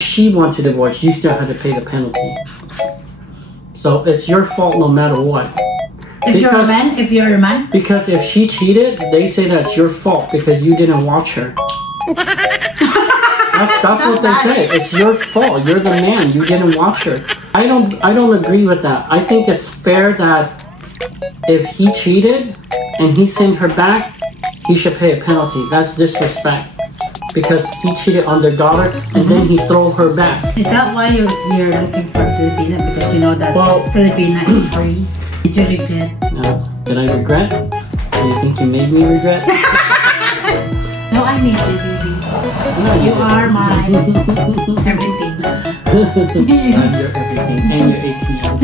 She wants to divorce, you still have to pay the penalty. So it's your fault no matter what. If you're a man? Because if she cheated, they say that's your fault because you didn't watch her. That's what they say. It's your fault. You're the man. You didn't watch her. I don't agree with that. I think it's fair that if he cheated and he sent her back, he should pay a penalty. That's disrespect. Because he cheated on their daughter and then he throw her back. Is that why you're looking for Filipina? Because you know that Filipina is free. Did you regret? Did I regret? Do you think you made me regret? No, I need you, baby. No, you are my everything. I'm your everything. And your ATM.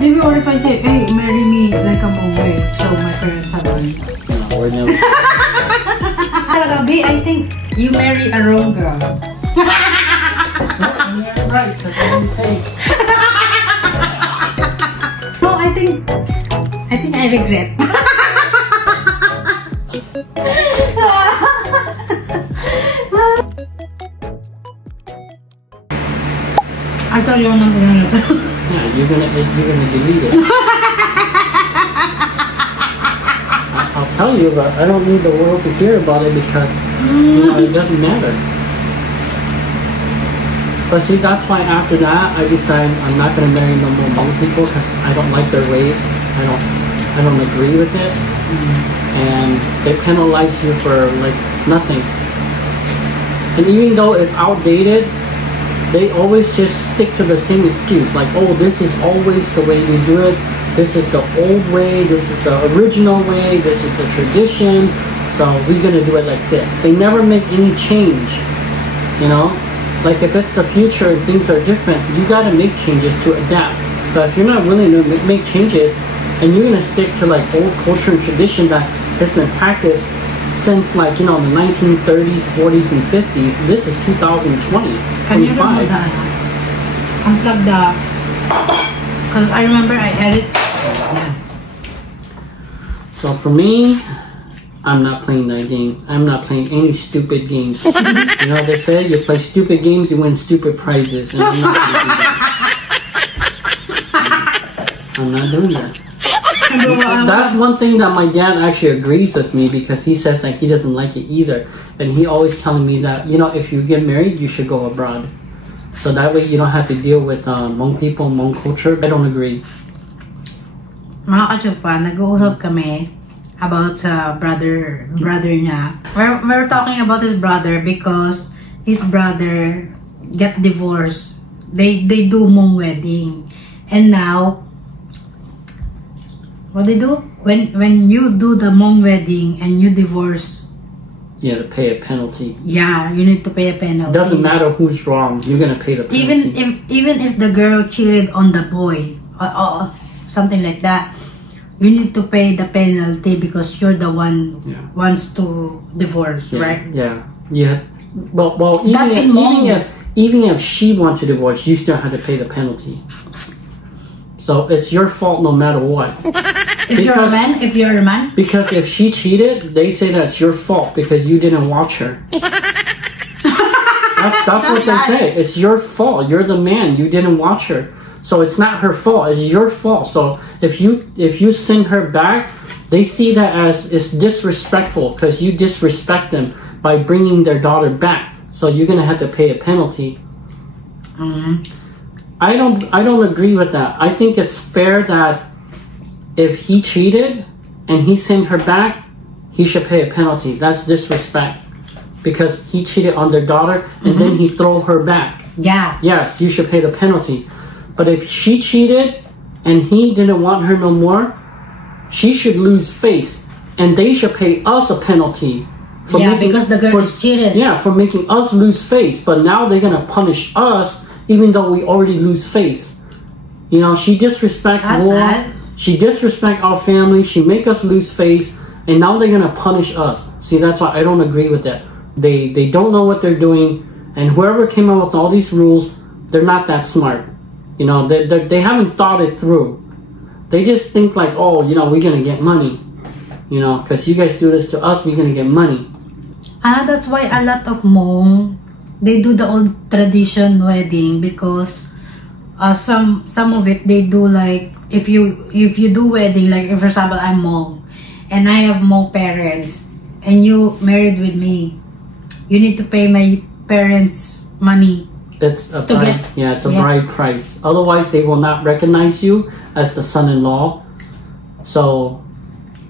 Maybe what if I say, hey, marry me like I'm away, so my parents have money. No, we're never. B, I think you marry a wrong girl. Right, because I didn't pay. No, I think I regret. I thought you were not gonna. Yeah, you're gonna delete it. I'll tell you, but I don't need the world to hear about it because it doesn't matter. But see, that's why after that I decided I'm not gonna marry no more Hmong people because I don't like their ways. I don't agree with it, and they penalize you for like nothing. And even though it's outdated, they always just stick to the same excuse, like, oh, this is always the way we do it. This is the old way. This is the original way. This is the tradition. So we're gonna do it like this. They never make any change, you know. Like if it's the future and things are different, you gotta make changes to adapt. But if you're not willing to make changes, and you're gonna stick to like old culture and tradition that has been practiced since like, you know, the 1930s, 40s, and 50s. This is 2020. Can you remove that? Unplug the. Because I remember I edit. Yeah. So for me, I'm not playing that game. I'm not playing any stupid games. You know what they say? You play stupid games, you win stupid prizes. And I'm not gonna do that. I'm not doing that. That's one thing that my dad actually agrees with me because he says that he doesn't like it either. And he always telling me that, you know, if you get married, you should go abroad. So that way you don't have to deal with Hmong people, Hmong culture. I don't agree. Mga kachupa, nag-uusap kami about brother niya. We're talking about his brother because his brother get divorced. They do Hmong wedding. And now, what they do? When you do the Hmong wedding and you divorce, you have to pay a penalty. Yeah, you need to pay a penalty. It doesn't matter who's wrong. You're gonna pay the penalty. Even if the girl cheated on the boy or something like that, you need to pay the penalty because you're the one wants to divorce, right? Yeah. Well, even if she wants to divorce, you still have to pay the penalty. So it's your fault no matter what. If you're a man? Because if she cheated, they say that's your fault because you didn't watch her. That's what they say. It's your fault. You're the man. You didn't watch her. So it's not her fault. It's your fault. So if you send her back, they see that as it's disrespectful because you disrespect them by bringing their daughter back. So you're gonna have to pay a penalty. I don't agree with that. I think it's fair that if he cheated and he sent her back, he should pay a penalty. That's disrespect because he cheated on their daughter and then he throw her back. Yeah. Yes, you should pay the penalty. But if she cheated and he didn't want her no more, she should lose face and they should pay us a penalty. Because the girl cheated. Yeah, for making us lose face. But now they're gonna punish us even though we already lose face. You know, she disrespect war. She disrespect our family. She make us lose face, and now they're gonna punish us. See, that's why I don't agree with that. They don't know what they're doing, and whoever came up with all these rules, they're not that smart. You know, they haven't thought it through. They just think like, oh, you know, we're gonna get money. You know, because you guys do this to us, we're gonna get money. That's why a lot of Hmong, they do the old tradition wedding because some of it they do like if you do wedding, like if for example I'm Hmong and I have Hmong parents and you married with me, you need to pay my parents money. It's a bride, it's a bride price. Otherwise, they will not recognize you as the son-in-law. So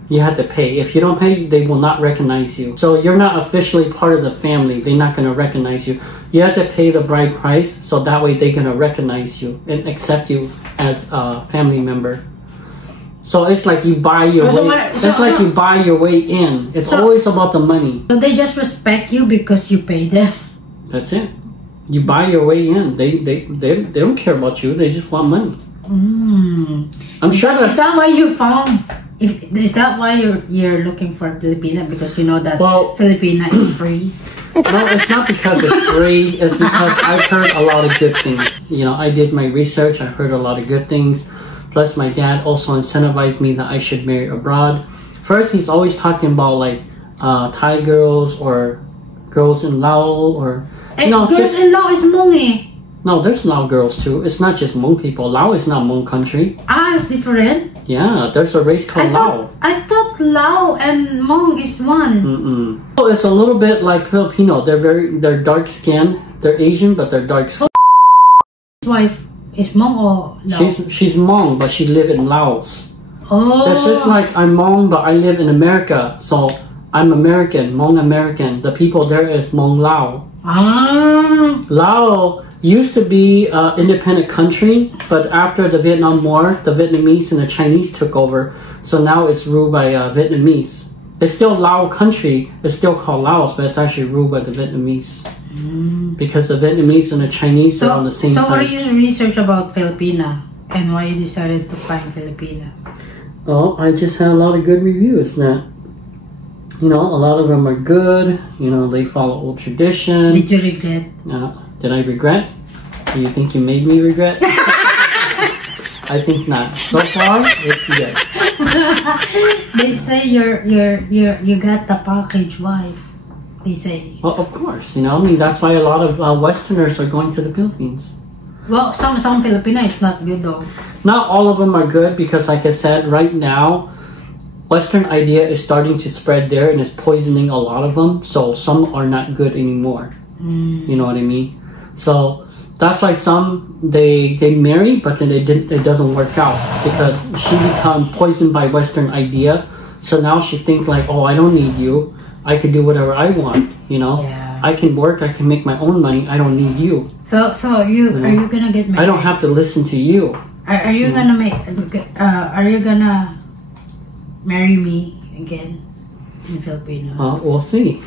you have to pay. If you don't pay, they will not recognize you. So you're not officially part of the family. They're not going to recognize you. You have to pay the bride price, so that way they're going to recognize you and accept you as a family member. So it's like you buy your way. It's like you buy your way in. It's always about the money. So they just respect you because you pay them. That's it. You buy your way in. They don't care about you. They just want money. I'm sure Is that why you found? Is that why you're looking for Filipina, because you know that Filipina is free? No, it's not because it's free. It's because I've heard a lot of good things. You know, I did my research. I heard a lot of good things. Plus, my dad also incentivized me that I should marry abroad. First, he's always talking about like Thai girls or girls in Laos or. Girls in Laos is Hmong eh. No, there's Lao girls too. It's not just Hmong people. Lao is not Hmong country. It's different. Yeah, there's a race called Lao. I thought Lao and Hmong is one. So it's a little bit like Filipino. They're dark skinned. They're Asian, but they're dark skinned. His wife is Hmong or Lao? She's Hmong, but she live in Laos. Oh. It's just like I'm Hmong, but I live in America, so I'm American, Hmong American. The people there is Hmong Lao. Lao used to be an independent country, but after the Vietnam War, the Vietnamese and the Chinese took over. So now it's ruled by Vietnamese. It's still Lao country. It's still called Laos, but it's actually ruled by the Vietnamese. Because the Vietnamese and the Chinese are on the same side. So what do you research about Filipina? And why you decided to find Filipina? Oh, I just had a lot of good reviews that, you know, a lot of them are good. You know, they follow old tradition. Did you regret? Did I regret? Do you think you made me regret? I think not. So far, it's good. They say you got the package wife. They say. Well, of course. You know, I mean, that's why a lot of Westerners are going to the Philippines. Well, some Filipino is not good though. Not all of them are good because, like I said, right now, Western idea is starting to spread there and it's poisoning a lot of them. So some are not good anymore. You know what I mean? So that's why some they marry, but then it doesn't work out because she become poisoned by Western idea. So now she think like, oh, I don't need you. I can do whatever I want. You know, I can work. I can make my own money. I don't need you. So are you gonna get married? I don't have to listen to you. Are you gonna Are you gonna marry me again in Filipinos? We'll see.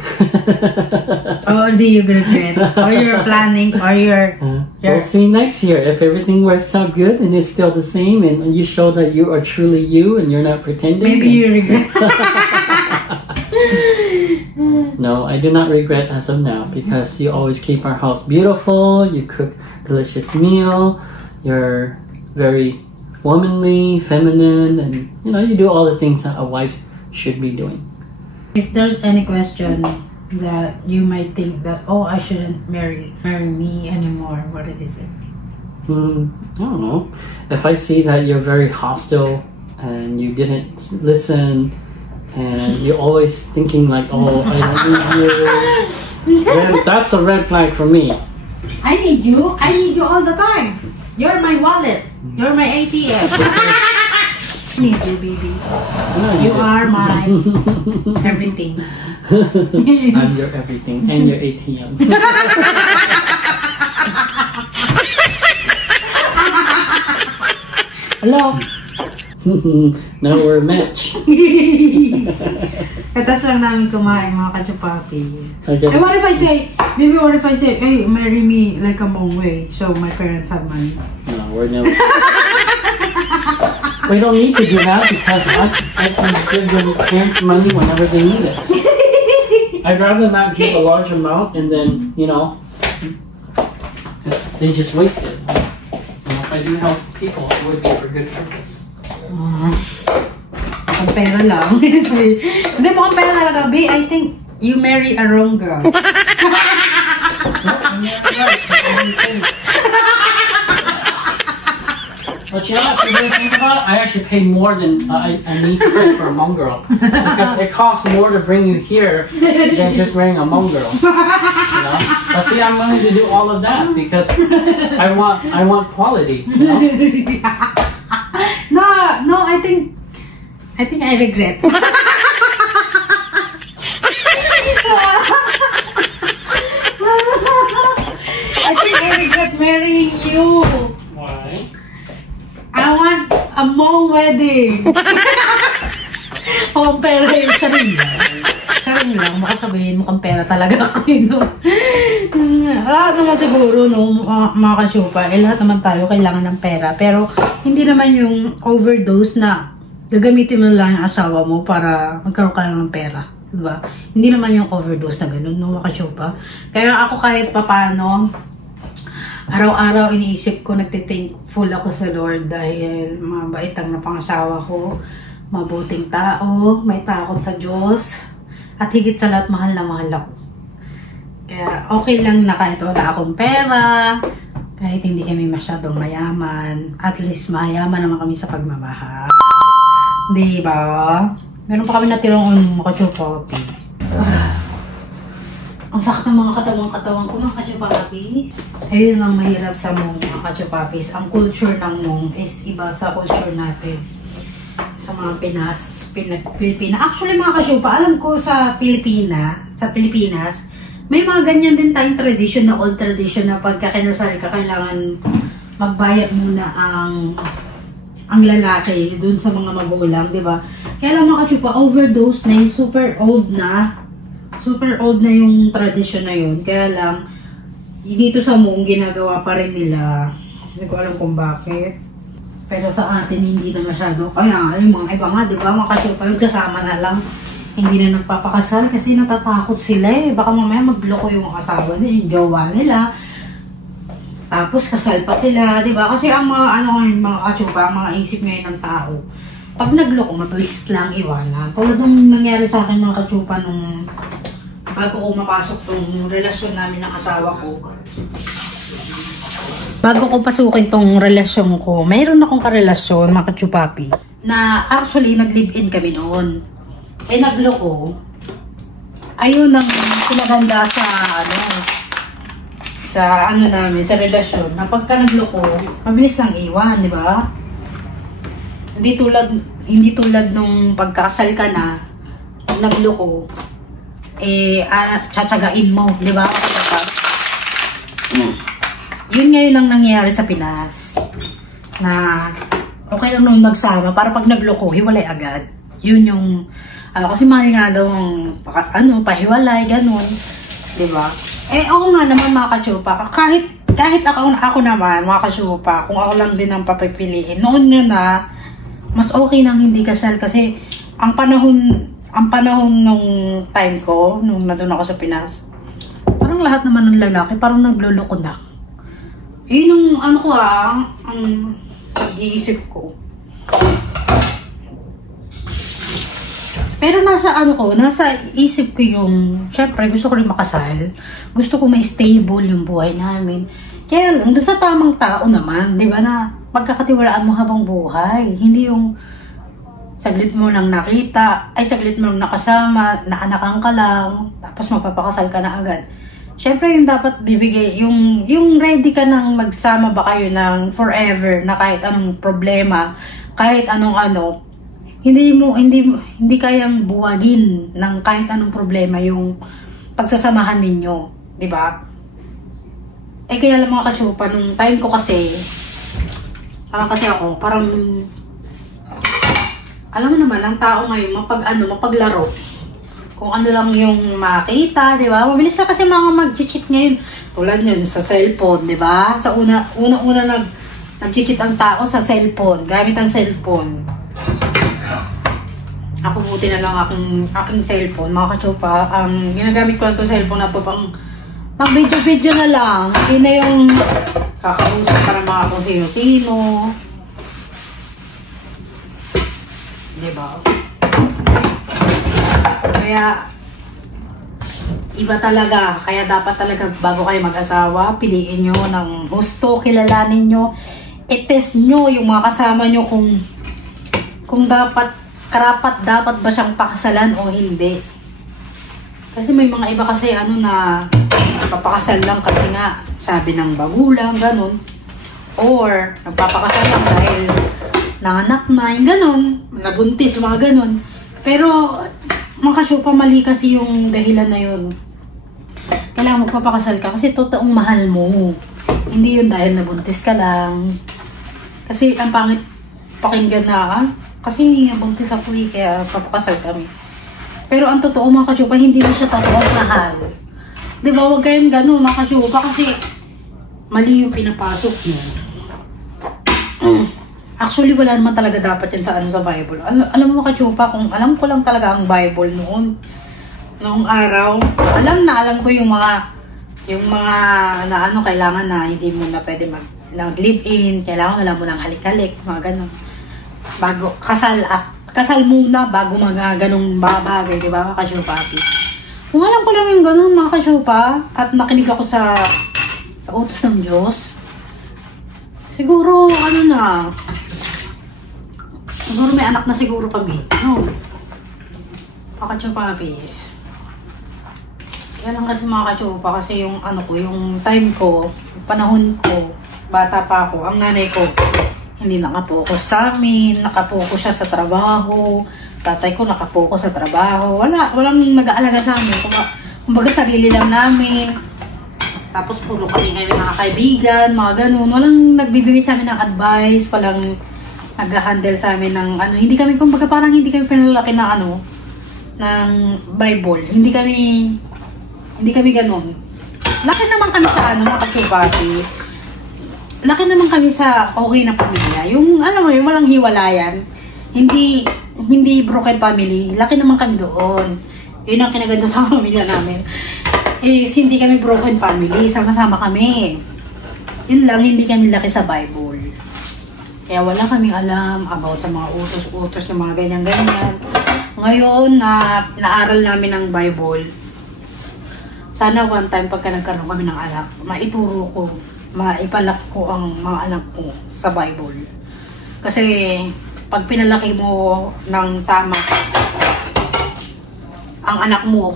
Or do you regret? Or you're planning? Or we'll see next year if everything works out good and it's still the same and you show that you are truly you and you're not pretending. Maybe you regret. No, I do not regret as of now because you always keep our house beautiful. You cook delicious meal. You're very womanly, feminine, and you know you do all the things that a wife should be doing. If there's any question that you might think that, oh, I shouldn't marry me anymore, what is it? I don't know. If I see that you're very hostile and you didn't listen and you're always thinking like, oh, I don't need you, then that's a red flag for me. I need you all the time. You're my wallet. You're my ATM. I need you, baby. No, you are my everything. I'm your everything and your ATM. Hello? Now we're a match. Katas lang namin kumain, mga kachupapi. Okay. And what if I say, hey, marry me like a Hmong way, so my parents have money? No, we're never. We don't need to do that because I can give them parents money whenever they need it. I'd rather not give a large amount and then, you know, they just waste it. You know, if I do help people, it would be for good purpose. Ang pera lang. Hindi mo ang pera talaga, B. I think You marry a wrong girl. But you know what, if you really think about it, I actually pay more than I need to pay for a Hmong girl. Because it costs more to bring you here than just marrying a Hmong girl. You know? But see, I'm willing to do all of that because I want quality. You know? No, I think I regret. I think I regret marrying you. Why? I want a Hmong wedding. Mukhang pera yun. Saring lang. Baka sabihin mukhang pera talaga ako yun. Naman siguro, no, mga kasyupa, lahat naman tayo kailangan ng pera. Pero, hindi naman yung overdose na gagamitin mo lang ang asawa mo para magkaroon ka lang ng pera. Diba? Hindi naman yung overdose na ganun, no, mga kasyupa. Kaya ako kahit papano, araw-araw iniisip ko, nagtithankful ako sa Lord dahil mabait ang napangasawa ko, mabuting tao, may takot sa Diyos, at higit sa lahat, mahal na mahal ako. Kaya okay lang na kahit wala akong pera, kahit hindi kami masyadong mayaman, at least mayaman naman kami sa pagmamahal. Diba? Meron pa kami natirang makachupapi. Ang sakit ng mga katawan ko, mga kachupapi. Ayun ang mahirap sa Hmong, mga kachupapis. Ang culture ng Hmong is iba sa culture natin. Sa mga Pilipina. Actually, mga kachupa, alam ko sa Pilipinas, may mga ganyan din tayong tradition na old tradition na pagka kinasal ka, kailangan magbayad muna ang lalaki dun sa mga magulang, di ba? Kaya lang mga kachupa, overdose na yung super old na yung tradition na yun. Kaya lang, dito sa Hmong, ginagawa pa rin nila. Hindi ko alam kung bakit. Pero sa atin, hindi na masyado. Kaya yung mga iba nga, di ba? Mga kachupa, nagsasama na lang. Hindi na nagpapakasal kasi natatakot sila eh. Baka mamaya magloko yung asawa nila, yung jowa nila. Tapos kasal pa sila, di ba? Kasi ang mga, mga kachupa, mga isip ngayon ng tao, pag nagloko, mabilis lang iwanan. Tulad nung nangyari sa akin mga kachupa nung bago ko mapasok tong relasyon namin ng asawa ko. Bago ko pasukin tong relasyon ko, mayroon akong karelasyon, mga kachupapi, na actually nag-live-in kami noon. Eh nagloko, ayun ang pinaganda sa namin, sa relasyon, na pagka nagloko, mabilis lang iwan, di ba? Hindi tulad nung pagkasal ka na, pag nagloko, tsatsagain mo, di ba? Yun ngayon ang nangyayari sa Pinas. Na, okay lang nung magsama, para pag nagloko, hiwalay agad. Yun yung, kasi mahal nga daw pahiwalay, ganun. Di ba? Oo nga naman mga kachupa, kahit ako naman, mga kachupa, kung ako lang din ang papipiliin, noon nyo na, mas okay nang hindi kasal kasi ang panahon nung time ko, nung nandun ako sa Pinas, parang lahat naman ng lalaki, parang nagluloko na. Yun yung ang pag-iisip ko. Pero nasa isip ko yung, syempre gusto ko rin makasal. Gusto ko may stable yung buhay namin. Kaya lang, doon sa tamang tao naman, di ba, na pagkakatiwalaan mo habang buhay. Hindi yung saglit mo lang nakita, saglit mo lang nakasama, naanakan ka lang, tapos mapapakasal ka na agad. Syempre yung dapat bibigay, yung ready ka nang magsama ba kayo ng forever, na kahit anong problema, kahit anong hindi kayang buwagin ng kahit anong problema yung pagsasamahan ninyo, di ba? Kaya lang mga kachupa, nung time ko kasi, parang alam mo naman, ang tao ngayon, mapaglaro. Kung ano lang yung makita, di ba? Mabilis na kasi mga mag-cheat ngayon. Tulad yun sa cellphone, di ba? Sa una nag-cheat ang tao sa cellphone, gamit ang cellphone. Ako buti na lang aking cellphone, mga kachupa. Ginagamit ko lang itong cellphone na to pang video-video na lang. Hindi na yung kakausap ka ng mga kung sino-sino. Diba? Kaya, Iba talaga. Kaya dapat talaga bago kayo mag-asawa, piliin nyo ng gusto, kilalanin nyo, i-test nyo yung mga kasama nyo kung karapat dapat ba siyang pakasalan o hindi. Kasi may mga iba kasi na papakasal lang kasi nga sabi ng magulang, ganun. Or nagpapakasal lang dahil nanganak na, yung ganun, nabuntis, mga ganun. Pero mga kasyupa, mali kasi yung dahilan na yun. Kailangan magpapakasal ka kasi totoong mahal mo. Hindi yun dahil nabuntis ka lang. Kasi ang pangit pakinggan na, kasi buntis ako kaya papakasal kami. Pero ang totoo mga kasyupa, hindi mo siya totoong mahal. Diba, huwag kayong gano'n mga kasyupa kasi mali yung pinapasok niyo. Actually, wala naman talaga dapat yan sa Bible. Alam mo kasyupa, kung alam ko lang talaga ang Bible noong araw, alam ko yung mga na kailangan na hindi mo na pwede mag-live-in, kailangan wala mo ng halik-halik, mga gano'n. Bago, kasal muna bago mga ganong bagay, di ba mga kasyupa? Kung alam ko lang yung ganon mga kasyupa, at nakinig ako sa utos ng Diyos, siguro, siguro may anak na siguro kami. No? Mga kasyupa, peace. Yan lang kasi mga kasyupa, kasi yung yung time ko, yung panahon ko, bata pa ako, ang nanay ko, hindi nakapokus sa amin, nakapokus siya sa trabaho, tatay ko nakapokus sa trabaho, walang nag-aalaga sa amin, kumbaga sarili lang namin, tapos puro kami ngayon mga kaibigan, mga ganun, walang nagbibigay sa amin ng advice, walang nag-handle sa amin ng hindi kami, kumbaga parang hindi kami pinalaki ng ng Bible, hindi kami ganun. Laki naman kami sa mga kasubati. Laki naman kami sa okay na pamilya. Yung, alam mo yun, walang hiwalayan. Hindi broken family. Laki naman kami doon. Yun ang kinaganda sa pamilya namin. Hindi kami broken family. Sama-sama kami. Yun lang, hindi kami laki sa Bible. Kaya wala kaming alam about sa mga utos-utos ng mga ganyan-ganyan. Ngayon, naaral namin ng Bible. Sana one time, pagka nagkaroon kami ng anak, maituro ko, maipalaki ko ang mga anak ko sa Bible. Kasi pag pinalaki mo ng tama ang anak mo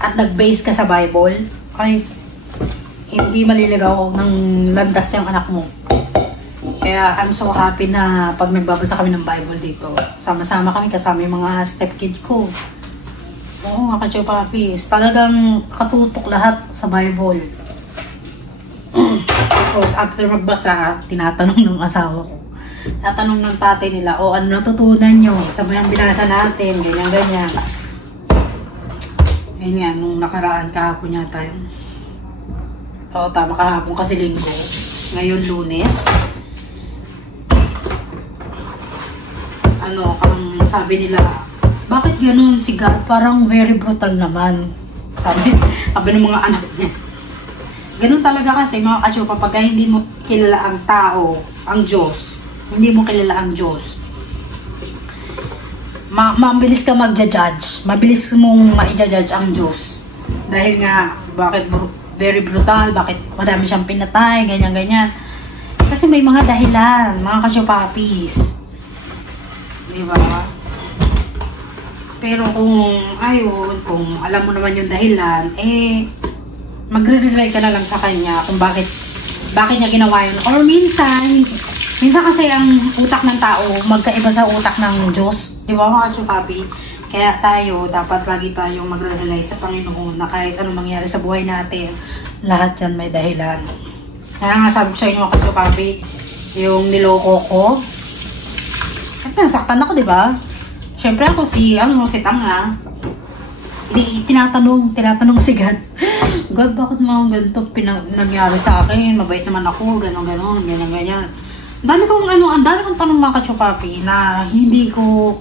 at nag-base ka sa Bible, ay hindi maliligaw ng landas yung anak mo. Kaya I'm so happy na pag nagbabasa kami ng Bible dito, sama-sama kami kasama yung mga stepkid ko. Oo, mga kachopapis, talagang katutok lahat sa Bible. Tapos after magbasa, tinatanong ng asawa ko. Tinatanong ng tatay nila, ano natutunan nyo sa mga binasa natin, ganyan-ganyan. Ganyan, nung nakaraan kahapon yata yun. Oo, tama, kahapon kasi linggo. Ngayon Lunes. Ang sabi nila, bakit ganun si God? Parang very brutal naman. Sabi ng mga anak niya. Ganun talaga kasi mga kasyupa, pagka hindi mo kilala ang tao, ang Diyos, hindi mo kilala ang Diyos, mabilis ka magja-judge. Mabilis mong ma-judge ang Diyos. Dahil nga, bakit very brutal, bakit marami siyang pinatay, ganyan-ganyan. Kasi may mga dahilan, mga kasyupapis. Diba? Pero kung kung alam mo naman yung dahilan, magre-rely ka na lang sa kanya kung bakit niya ginawa yun. Or minsan kasi ang utak ng tao magkaiba sa utak ng Diyos. Di ba mga kasyupapi? Kaya tayo, dapat lagi tayong magre-rely sa Panginoon na kahit anong mangyari sa buhay natin, lahat yan may dahilan. Kaya nga sabi ko sa inyo mga kasyupapi, yung niloko ko, nasaktan ako, di ba? Siyempre ako si Tanga. Tinatanong si God. God, bakit mga ganito nangyari sa akin? Mabait naman ako, gano'n, ganyan. Ang dami kong tanong mga kasyupapi na hindi ko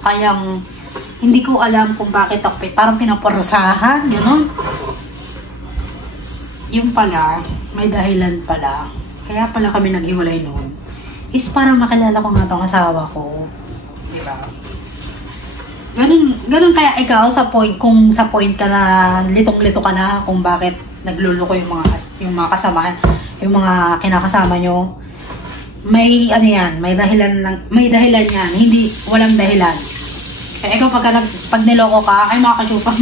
alam kung bakit ako parang pinaparusahan, gano'n. Yung pala, may dahilan pala. Kaya pala kami naghiwalay noon. Is para makilala ko nga itong asawa ko. Diba? Ganun kaya ikaw sa point, kung sa point ka na litong-lito ka na kung bakit nagluluko yung mga kasama, yung mga kinakasama nyo. May ano yan, may dahilan yan, hindi walang dahilan. Kaya ikaw pag niloko ka, ay mga kasyupang,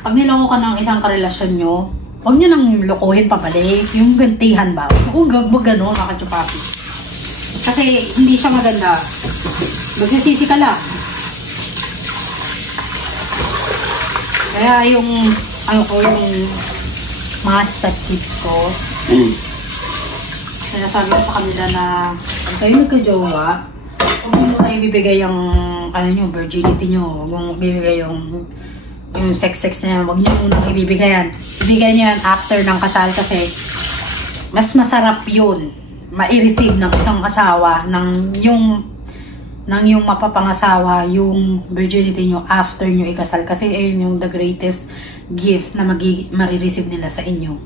pag niloko ka ng isang karelasyon nyo, huwag nyo nang lokohin pabalik, yung gantihan ba? Huwag gano'n mga kasyupapi. Kasi hindi siya maganda. Magsisisi ka lang. Kaya yung mga step kids ko, sinasabi ko sa kanila na pag kayo nagka-jowa, huwag mo muna ibibigay yung virginity nyo. Huwag mo ibibigay yung sex na yan. Huwag nyo muna ibibigay yan. Ibigay nyo yan after ng kasal kasi mas masarap yun ma-receive ng isang asawa ng yung mapapangasawa yung virginity nyo after nyo ikasal kasi ayun yung the greatest gift na marireceive nila sa inyo.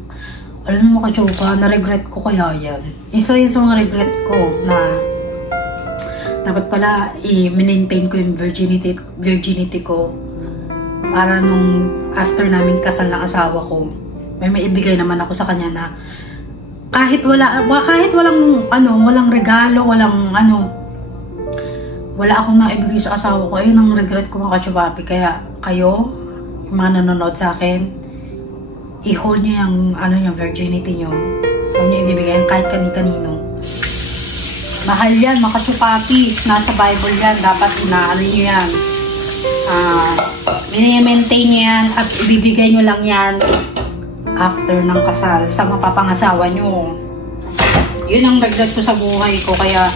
Alam mo kachopa, na-regret ko kaya yan. Isa yun sa mga regret ko na dapat pala i-maintain ko yung virginity ko para nung after namin kasal ng asawa ko may maibigay naman ako sa kanya na kahit walang regalo, wala akong naibigay sa asawa ko. Ayun ang regret ko mga kachupapi. Kaya kayo, yung mga nanonood sa akin, i-hold nyo yung virginity nyo. Huwag nyo ibibigay kahit kanino. Mahal yan mga kachupapis. Nasa Bible yan. Dapat nyo yan. Maintain nyo yan at ibibigay nyo lang yan after ng kasal sa mapapangasawa nyo. Yun ang regret ko sa buhay ko. Kaya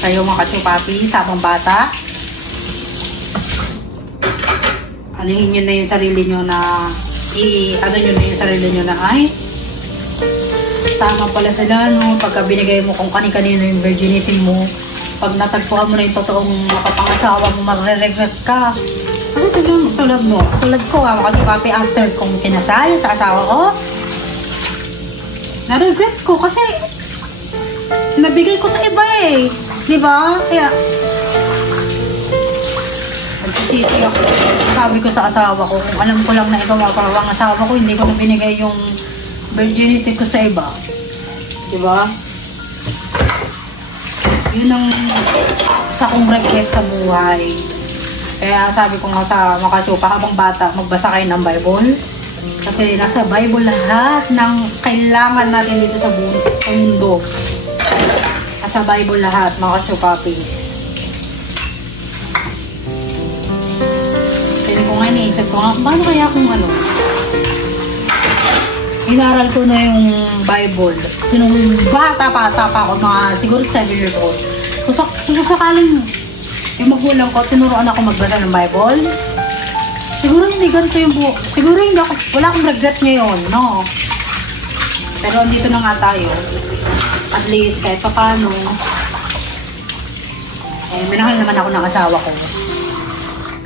kayo mga kachupapi, sabang bata, anuhin nyo na yung sarili nyo na ay tama pala sila, no? Pagka binigay mo kung kani-kanino yung virginity mo, pag natagpuan mo na yung totoong makapangasawa mo, magre-regret ka. Kasi tulad ko mga kachupapi, after kong kinasal sa asawa ko, na-regret ko kasi nabigay ko sa iba eh. Diba? Kaya nagsisisi ako. Sabi ko sa asawa ko, kung alam ko lang na ikaw ang asawa ko, hindi ko na binigay yung virginity ko sa iba. Diba? Yun ang isa kong regret sa buhay. Kaya sabi ko nga sa mga kachupa, habang bata, magbasa kayo ng Bible. Kasi nasa Bible lahat ng kailangan natin dito sa mundo. Nasa Bible lahat, mga kachupapi. Kaya ko nga iniisip ko, paano kaya kung inaral ko na yung Bible. Sinong bata pa ako, mga siguro 7 years old. Kung sakaling yung magulang ko, tinuruan ako magbasa ng Bible. Siguro hindi ganito yung buo. Siguro hindi ako, wala akong regret ngayon, no? Pero andito na nga tayo. At least, kahit pa paano, minahal naman ako ng asawa ko.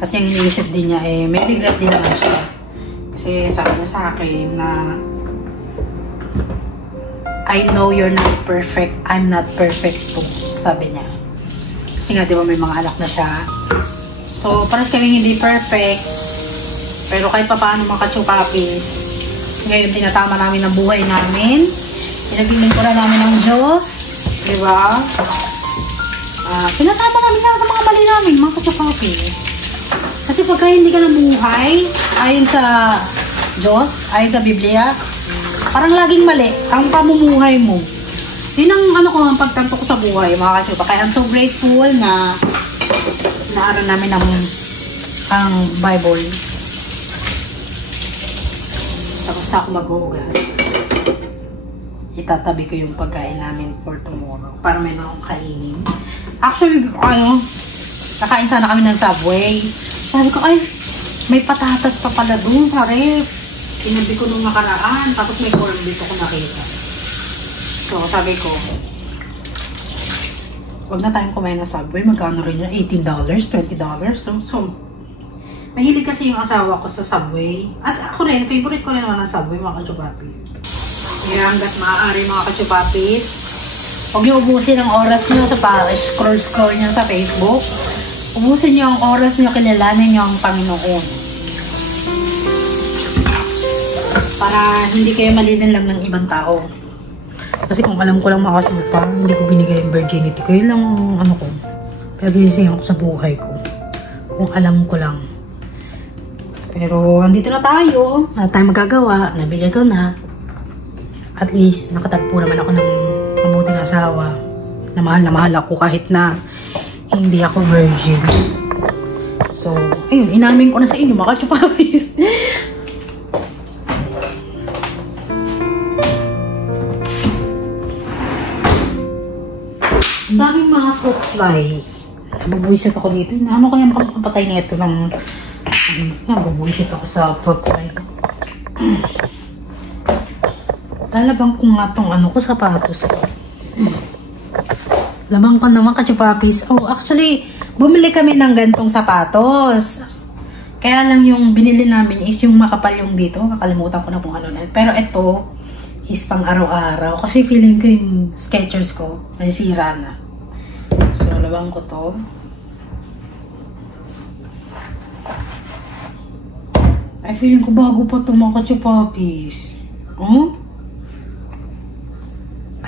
Kasi yung iniisip din niya, may regret din naman siya. Kasi sabi niya sa akin na, I know you're not perfect, I'm not perfect too, sabi niya. Kasi nga, di ba may mga anak na siya. So, parang kaming hindi perfect, pero kahit pa paano mga kachupapis, ngayon tinatama namin ang buhay namin. Pinaglilingkuran namin ng Diyos. Diba? Pinatama namin lang ang mga mali namin, mga kachupapi. Kasi pagka hindi ka nabuhay, ayon sa Diyos, ayon sa Biblia, parang laging mali ang pamumuhay mo. Yun ang ang pagtanto ko sa buhay, mga kachupa. Kaya I'm so grateful na naaral namin ang Bible. Tapos na ako maghuhugas. Itatabi ko yung pagkain namin for tomorrow para may akong kainin. Actually, kakain sana kami ng Subway. Sabi ko, ay, may patatas pa pala dun sa ref. Inabi ko nung nakaraan, tapos may corn beef ako nakita. So, sabi ko, wag na tayong kumain ng Subway. Magkano rin yun? $18, $20. So, mahilig kasi yung asawa ko sa Subway. At ako rin, favorite ko rin naman ng Subway, mga kachupapi. Kaya hanggat maaari mga kachupapis, huwag niyo ubusin ang oras niyo sa pa-scroll nyo sa Facebook. Ubusin niyo ang oras niyo, kilalanin niyo ang Panginoon. Para hindi kayo malilinlang ng ibang tao. Kasi kung alam ko lang makasupa, hindi ko binigay yung virginity ko. Yun lang ano ko. Pinagising ako sa buhay ko. Kung alam ko lang. Pero andito na tayo. Wala tayong magagawa. Nabigay ko na. At least nakatagpo naman ako ng mabuting asawa. Na mahal ako kahit na hindi ako virgin. So, ayun. Inamin ko na sa inyo mga kachupapis. Ang daming mga fruit fly. Nabubuisit ako dito. Ano kaya makapatay nito ng... Nabubuisit ako sa fruit fly. Lalabang ko nga itong ano ko, sapatos ko. Labang ko naman kachupapis. Oh, actually, bumili kami ng gantong sapatos. Kaya lang yung binili namin is yung makapal yung dito. Kakalimutan ko na kung ano na. Pero ito is pang araw-araw. Kasi feeling ko yung Skechers ko nasisira na. So, labang ko to. Ay, feeling ko bago pa ito mga kachupapis. Oh?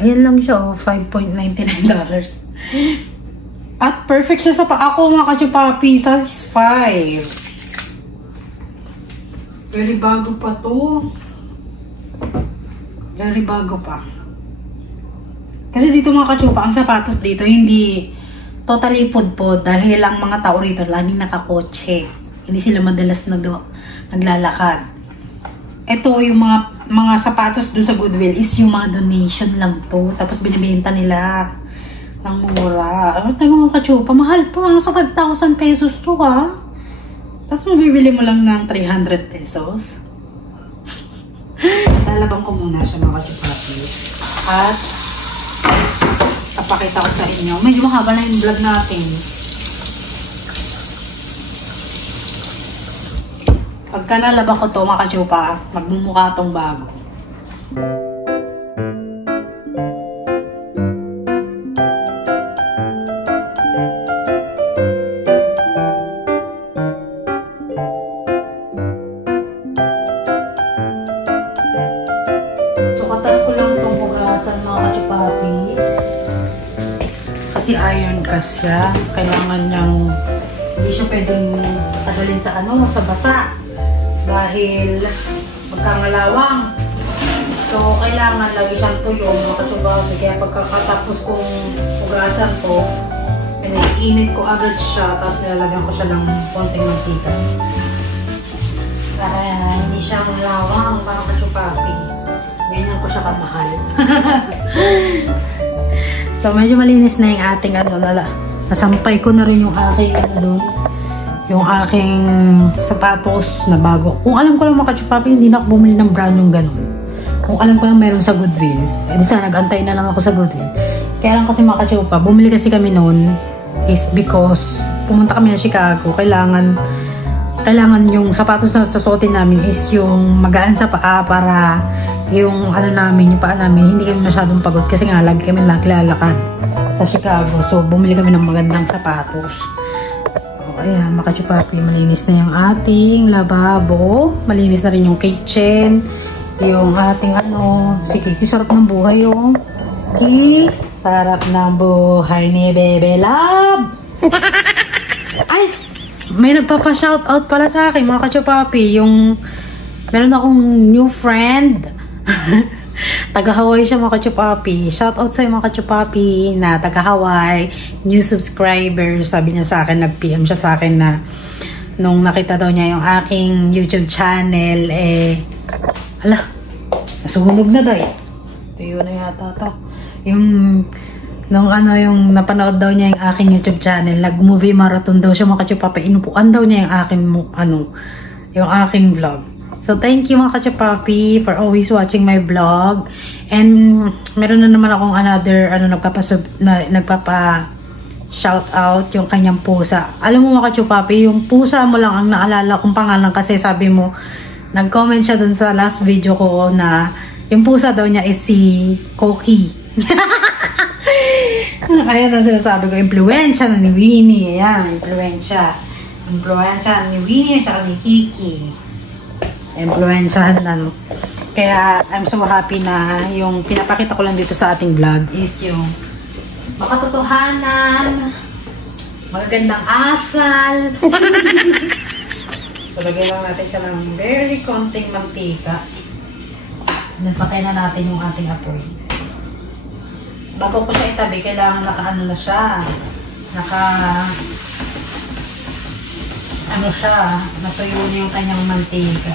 Ayan lang siya, oh. $5.99. At perfect siya sa ako mga kachupapis. Size 5. Very bago pa to. Very bago pa. Kasi dito mga kachupa, ang sapatos dito hindi totally pudpod dahil ang mga tao rito laging nakakotse. Hindi sila madalas naglalakad. Ito yung mga sapatos doon sa Goodwill is yung mga donation lang to. Tapos binibenta nila ng mura. Ano tayo mga kachupa? Mahal to. Sa 5,000 pesos to ha. Tapos mabibili mo lang ng 300 pesos. Lalabang ko muna siya mga kachupapis. At papakita ko sa inyo. Medyo mahaba na yung vlog natin. Pagka nalabang ko to mga kachupa, magmumukha tong bago. Kasi iron cast siya. Kailangan niyang hindi siya pwedeng tagalin sa ano, sa basa. Dahil magkangalawang. So, kailangan lagi siyang tuyo. Makatubagi. Kaya pagkakatapos kong hugasan to, pinag-init ko agad siya. Tapos nilalagyan ko siya ng konting mantika. Para hindi siya malawang. Parang kachupapi. Ganyan ko siya kamahal. So, medyo malinis na yung ating ano, nasampay ko na rin yung aking ano doon. Yung aking sapatos na bago. Kung alam ko lang mga kachupapi, hindi na ako bumili ng brand yung ganun. Kung alam ko lang meron sa Goodwill. Eh, di sana nag-antay na lang ako sa Goodwill. Kaya lang kasi mga kachupa, bumili kasi kami noon is because pumunta kami na Chicago. Kailangan yung sapatos na sasuotin namin is yung magaan sa paa para yung ano namin, yung paa namin, hindi kami masyadong pagod kasi nga lagi kami naglalakad sa Chicago. So, bumili kami ng magandang sapatos. O, ayan, mga kachupapi, malinis na yung ating lababo. Malinis na rin yung kitchen. Yung ating ano, si Kiki, sarap ng buhay, oh. Kiki, sarap ng buhay ni Bebe Love. Ay! May nagpapa-shoutout pala sa akin, mga kachupapi. Yung, meron akong new friend. Taga-Hawaii siya, mga kachupapi. Shoutout sa'yo, mga kachupapi, na taga-Hawaii. New subscriber. Sabi niya sa akin, nag-PM siya sa akin na nung nakita daw niya yung aking YouTube channel, eh, hala, nasuhunog na daw eh. Tuyo na yata to. Yung nung ano, yung napanood daw niya yung aking YouTube channel, nag-movie marathon daw siya mga kachupapi. Inupuan daw niya yung aking, ano, yung aking vlog. So, thank you mga kachupapi for always watching my vlog. And, meron na naman akong another, ano, nagpapa-shoutout yung kanyang pusa. Alam mo mga kachupapi, yung pusa mo lang ang naalala kong pangalan kasi sabi mo, nag-comment siya dun sa last video ko na yung pusa daw niya is si Koki. Ayan ang sinasabi ko, impluensya na ni Winnie. Ayan, impluensya. Impluensya ni Winnie at ni Kiki. Impluensya na. Kaya, I'm so happy na yung pinapakita ko lang dito sa ating vlog is yung makatotohanan, magagandang asal. So, lagyan lang natin siya ng very konting mantika. Then, patay na natin yung ating apoy. Bago ko siya itabi, kailangan naka-ano na siya. Natuyo na yung kanyang mantika.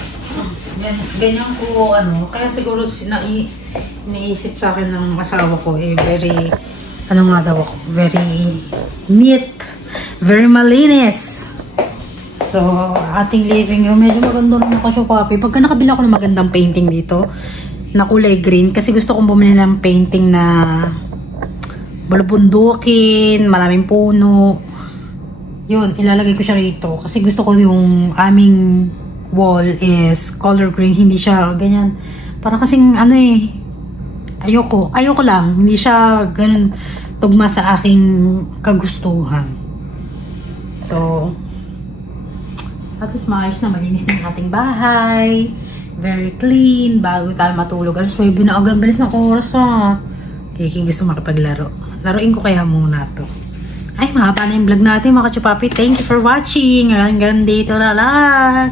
Ganyan ko, kaya siguro iniisip sa akin ng asawa ko, very, very neat, very malinis. So, ating living room, medyo maganda rin ako siya, papi. Pagka nakabila ko ng magandang painting dito, na kulay green, kasi gusto kong bumili ng painting na bulubundukin, maraming puno. Yun, ilalagay ko siya rito. Kasi gusto ko yung aming wall is color green, hindi siya ganyan. Para kasing ayoko lang. Hindi siya ganun tugma sa aking kagustuhan. So, at least maayos na, malinis na yung ating bahay. Very clean, bago tayo matulog. Alas 9 na agad, bilis ng oras na. Kiki gusto makapaglaro. Laruin ko kaya muna to. Ay, mahaba na yung vlog natin mga kachupapi. Thank you for watching. Hanggang dito na lang.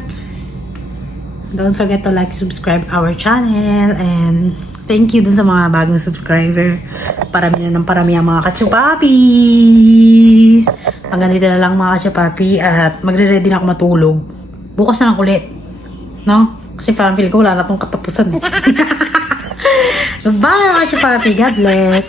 Don't forget to like, subscribe our channel. And thank you dun sa mga bagong subscriber. Parami na ng parami ang mga kachupapis. Hanggang dito na lang mga kachupapi. At magre-ready na ako matulog. Bukas na lang ulit. No? Kasi parang feel ko wala na itong katapusan. Bye mga kachupapi. God bless.